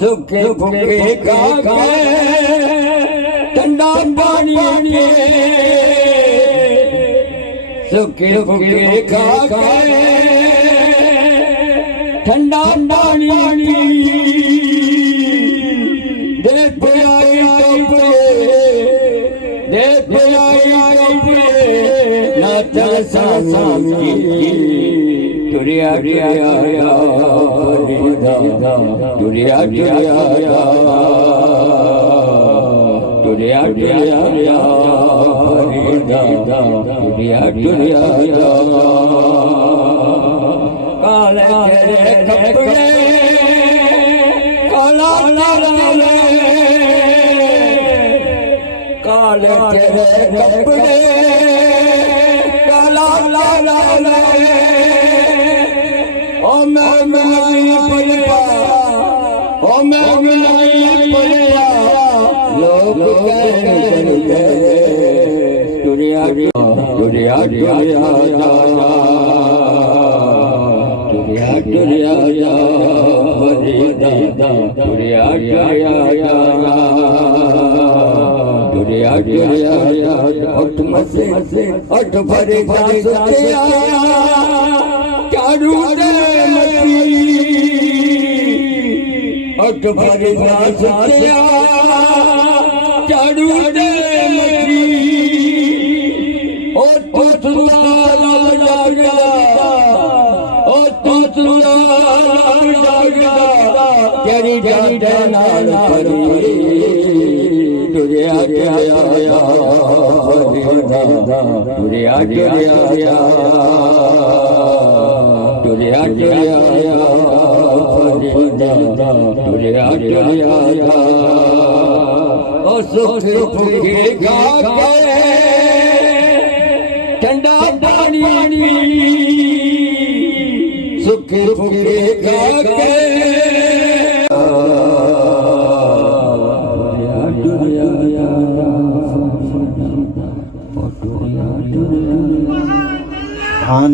सुखे फुके काके ठंडा पानी सुखे फुके काके ठंडा पानी दे पिलाई कपड़े ना तरसा सामी दुरिया काले कपड़े काला काले कपड़े काला ओ मैं नहीं पड़िया ओ मैं नहीं पड़िया लोग कहते दुनिया दुनिया दुनिया दुनिया दुनिया दुनिया उठ मसे उठ भरे चारू उठ भरे चारू ओ तेरी जाना दुनिया ठंडा पानी सुखे फुके हाँ